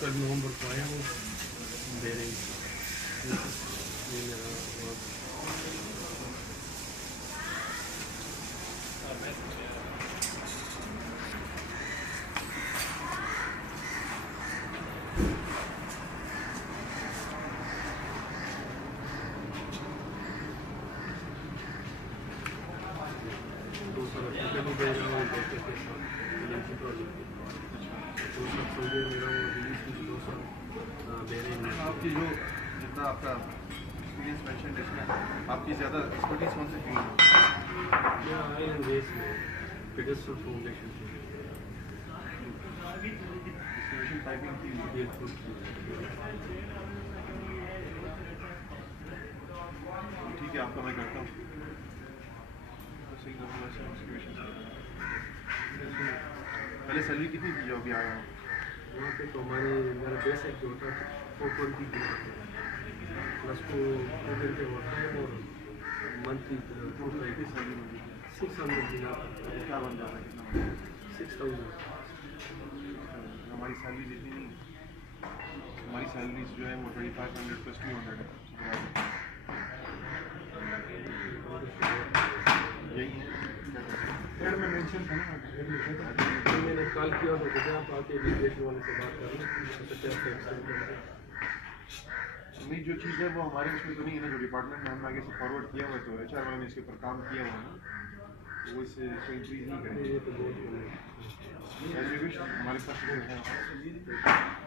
कल नवंबर को आया हूँ दे रही ये मेरा दे रहा हूँ डॉक्टर के साथ प्रोजेक्ट तो सब समझे मेरा वो रिलीज की 2 साल दे रहे हैं। आपकी जो जितना आपका एक्सपीरियंस मेंशन है इसमें आपकी ज़्यादा एक्सपर्टीज कौन से फील्ड में? आयल एंड गैस में पेडस्टल फाउंडेशन पाइपिंग की ठीक है आपका मैं करता हूँ पहले सैलरी कितनी थी जो अभी आया हूँ वहाँ पे तो हमारे मेरा बेसिक जो होता है 420 प्लस को 2 घंटे होता है और मंथली सैलरी मुझे 600 दिनार क्या बन जा रहा है 6000 हमारी सैलरी जितनी नहीं हमारी सैलरीज जो है वो 2500 प्लस 200 है यही है में मेंशन था ना मैंने कॉल किया तो मुझे आप आके इमिग्रेशन वाले से बात कर लें नहीं जो चीज़ है वो हमारे उसमें तो नहीं है ना जो डिपार्टमेंट में हमने आगे से फॉरवर्ड किया हुआ है तो HR वाले ने इसके ऊपर काम किया हुआ है ना वो इससे इंक्रीज नहीं करेंगे ये तो बहुत एजुकेशन हमारे पास है